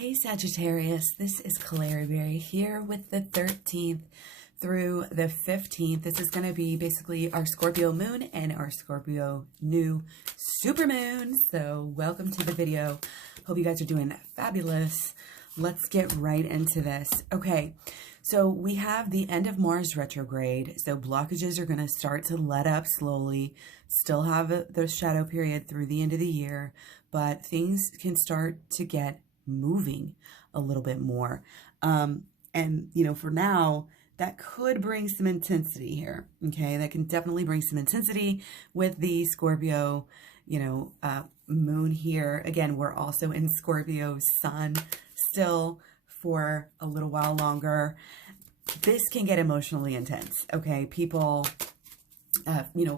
Hey Sagittarius, this is KlaireeBerry here with the 13th through the 15th. This is going to be basically our Scorpio moon and our Scorpio new supermoon. So welcome to the video. Hope you guys are doing fabulous. Let's get right into this. Okay, so we have the end of Mars retrograde. So blockages are going to start to let up slowly. Still have the shadow period through the end of the year, but things can start to get moving a little bit more. And, you know, for now, that could bring some intensity here. Okay, that can definitely bring some intensity with the Scorpio, moon here. Again, we're also in Scorpio sun still for a little while longer. This can get emotionally intense. Okay, people,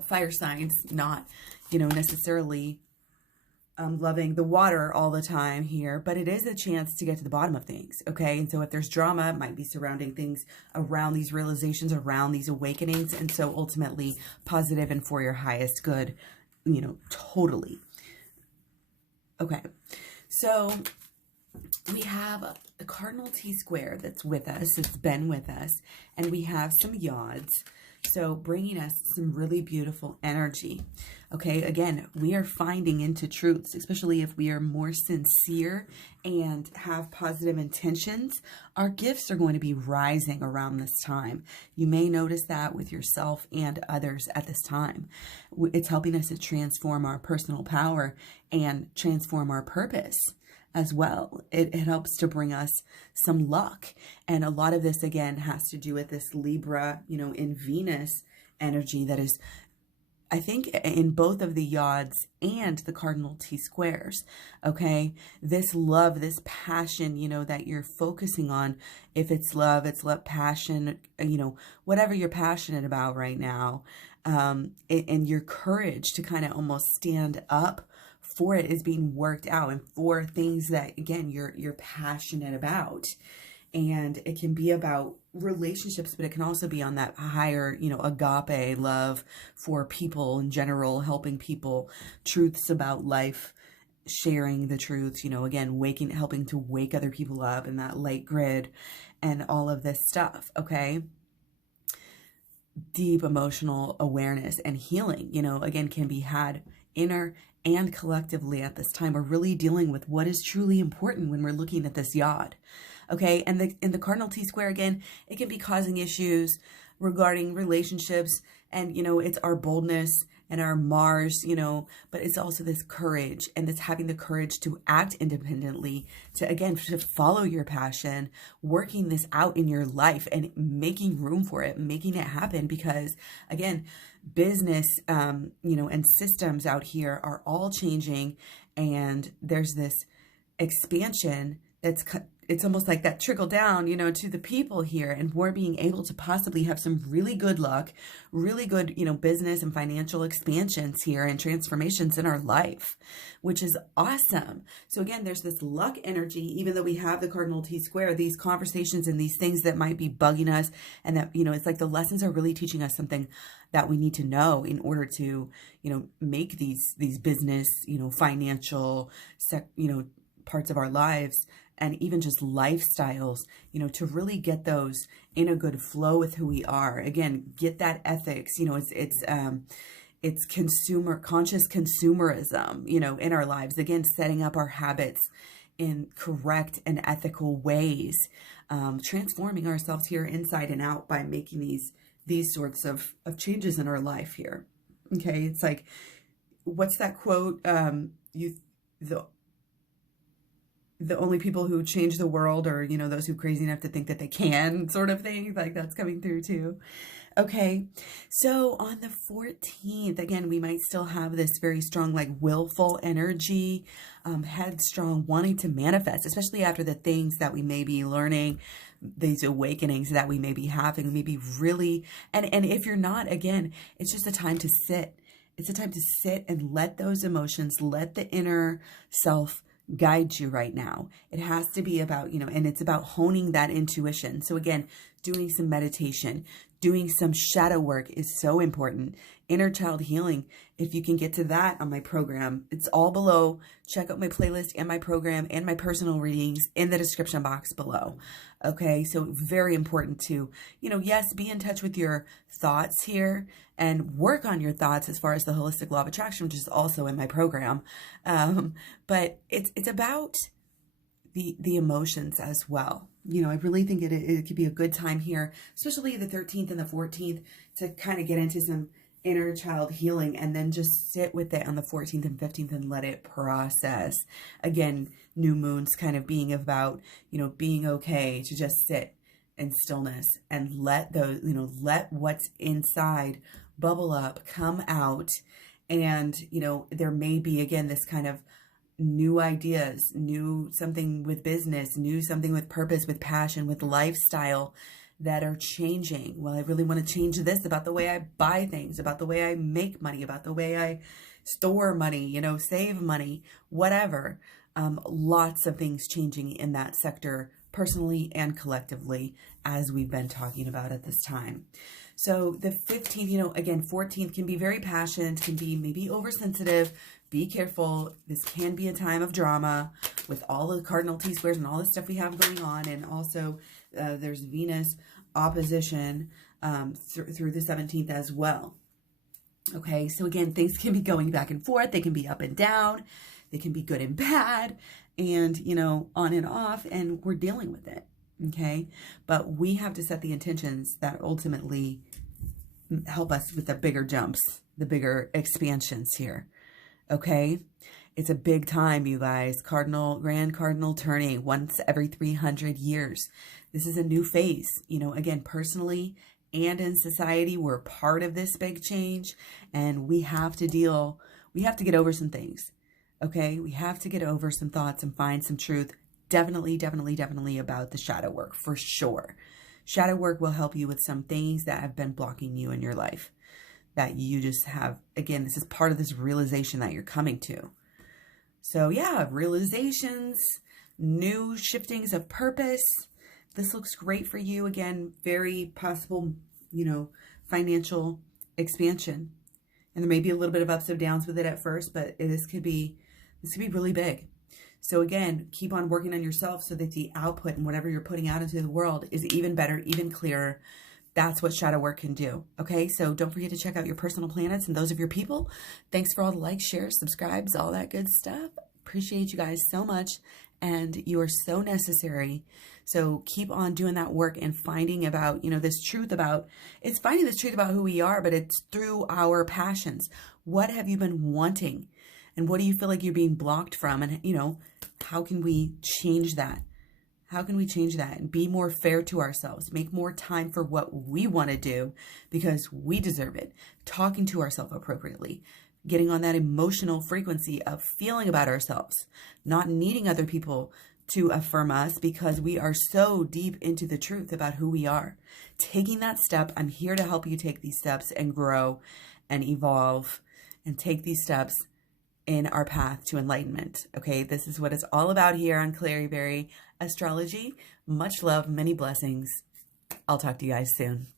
fire signs, not, necessarily loving the water all the time here, but it is a chance to get to the bottom of things, okay? And so if there's drama, it might be surrounding things around these realizations, around these awakenings, and so ultimately positive and for your highest good, totally. Okay, so we have a cardinal T-square that's with us, it's been with us, and we have some yods, so bringing us some really beautiful energy. Okay, again, we are finding into truths, especially if we are more sincere and have positive intentions. Our gifts are going to be rising around this time. You may notice that with yourself and others at this time. It's helping us to transform our personal power and transform our purpose as well. It helps to bring us some luck. And a lot of this, again, has to do with this Libra, in Venus energy that is, I think, in both of the yods and the cardinal T-squares, okay? This love, this passion, that you're focusing on, if it's love, passion, whatever you're passionate about right now, and your courage to kind of almost stand up for it is being worked out, and for things that, again, you're passionate about. And it can be about relationships, but it can also be on that higher, agape love for people in general, helping people, truths about life, sharing the truth, again, helping to wake other people up in that light grid and all of this stuff, okay? Deep emotional awareness and healing, again, can be had inner and collectively at this time. We're really dealing with what is truly important when we're looking at this yod. Okay, and in the cardinal T-square, again, it can be causing issues regarding relationships, and, it's our boldness and our Mars, but it's also this courage, and this having the courage to act independently, to follow your passion, working this out in your life and making room for it, making it happen, because, again, business, and systems out here are all changing, and there's this expansion it's almost like that trickle down, to the people here, and we're being able to possibly have some really good luck, really good, business and financial expansions here and transformations in our life, which is awesome. So again, there's this luck energy, even though we have the cardinal T-square, these conversations and these things that might be bugging us, and that, it's like the lessons are really teaching us something that we need to know in order to, make these business, financial, parts of our lives, and even just lifestyles, to really get those in a good flow with who we are. Again, get that ethics, it's conscious consumerism, in our lives. Again, setting up our habits in correct and ethical ways, transforming ourselves here inside and out by making these sorts of changes in our life here. Okay, it's like, what's that quote? The only people who change the world are, those who are crazy enough to think that they can, sort of thing. Like, that's coming through too. Okay, so on the 14th, again, we might still have this very strong, like, willful energy, headstrong, wanting to manifest, especially after the things that we may be learning, these awakenings that we may be having, maybe really, and if you're not, again, it's just a time to sit. It's a time to sit and let those emotions, let the inner self guide you right now. It has to be about, and it's about honing that intuition. So again, doing some meditation, Doing some shadow work is so important. Inner child healing, if you can get to that on my program, it's all below. Check out my playlist and my program and my personal readings in the description box below. Okay, so very important to, yes, be in touch with your thoughts here and work on your thoughts as far as the holistic law of attraction, which is also in my program. But it's about the emotions as well. I really think it could be a good time here, especially the 13th and the 14th, to kind of get into some inner child healing and then just sit with it on the 14th and 15th and let it process. Again, new moons kind of being about, being okay to just sit in stillness and let those, let what's inside bubble up, come out. And, there may be, again, this kind of new ideas, new something with business, new something with purpose, with passion, with lifestyle that are changing. Well, I really want to change this about the way I buy things, about the way I make money, about the way I store money, save money, whatever. Lots of things changing in that sector personally and collectively, as we've been talking about at this time. So the 15th, again, 14th can be very passionate, can be maybe oversensitive. Be careful. This can be a time of drama with all the cardinal T-squares and all the stuff we have going on. And also there's Venus opposition through the 17th as well. Okay, so again, things can be going back and forth. They can be up and down. They can be good and bad and, on and off. And we're dealing with it. Okay, but we have to set the intentions that ultimately help us with the bigger jumps, the bigger expansions here. Okay, it's a big time, you guys. Grand cardinal turning once every 300 years. This is a new phase. Again, personally and in society, we're part of this big change, and we have to get over some things. Okay, we have to get over some thoughts and find some truth. Definitely about the shadow work, for sure. Shadow work will help you with some things that have been blocking you in your life, that you just have, again, this is part of this realization that you're coming to. So yeah, realizations, new shiftings of purpose. This looks great for you. Again, very possible, financial expansion. And there may be a little bit of ups and downs with it at first, but this could be really big. So again, keep on working on yourself so that the output and whatever you're putting out into the world is even better, even clearer. That's what shadow work can do. Okay, so don't forget to check out your personal planets and those of your people. Thanks for all the likes, shares, subscribes, all that good stuff. Appreciate you guys so much. And you are so necessary. So keep on doing that work and finding about, this truth about, it's finding this truth about who we are, but it's through our passions. What have you been wanting? And what do you feel like you're being blocked from? And, how can we change that? How can we change that and be more fair to ourselves? Make more time for what we want to do because we deserve it. Talking to ourselves appropriately. Getting on that emotional frequency of feeling about ourselves. Not needing other people to affirm us because we are so deep into the truth about who we are. Taking that step. I'm here to help you take these steps and grow and evolve and take these steps in our path to enlightenment. Okay, this is what it's all about here on KlaireeBerry Astrology. Much love, many blessings. I'll talk to you guys soon.